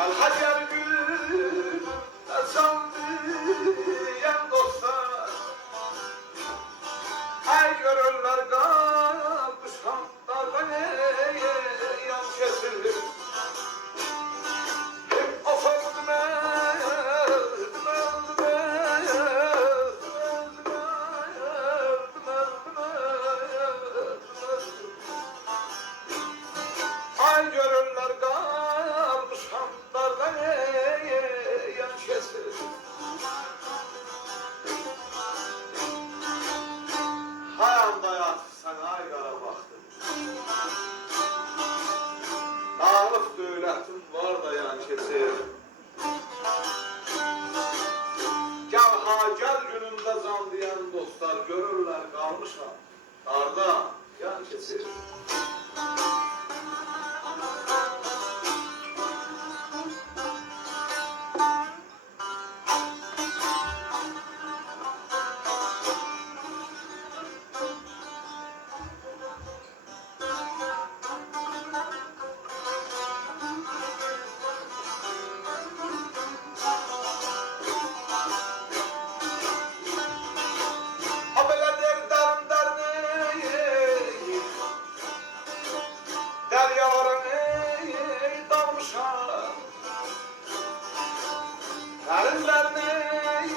Kalhar yar gül sandı yan dostlar. Ay görürler kapışkanlar beni yan kesilir Ay görünmez Hacer gününde zanlayan dostlar görürler kalmışlar. Karda yan kesir. yarın ey davuşan Derinlerini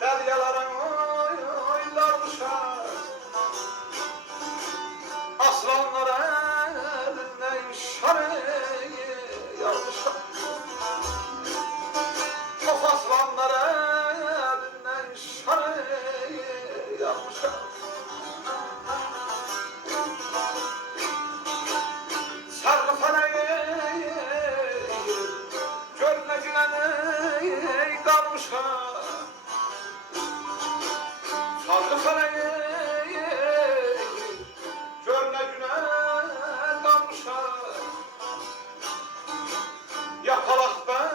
deryaların oy oy davuşan Aslanlara Cenab-ı Hak'tan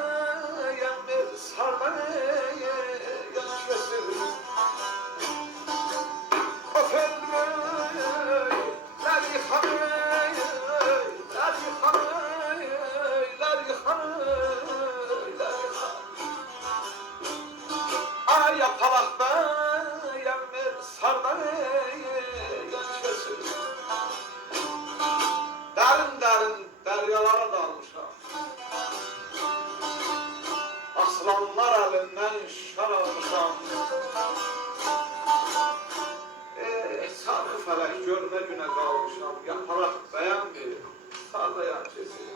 Yaparak gör ne güne kalmışam, yaparak beyan bir, sağda yan çizim.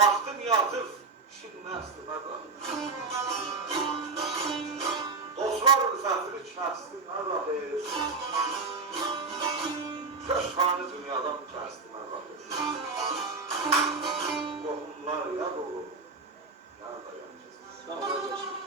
Baktım yatır, çinməzdi məqam. Dostlar rüfətini kəsdi məqam. Köşkanı dünyadan kəsdi məqam. Qohumlar yad olur, yar dayanacaq. Sağ olacaq.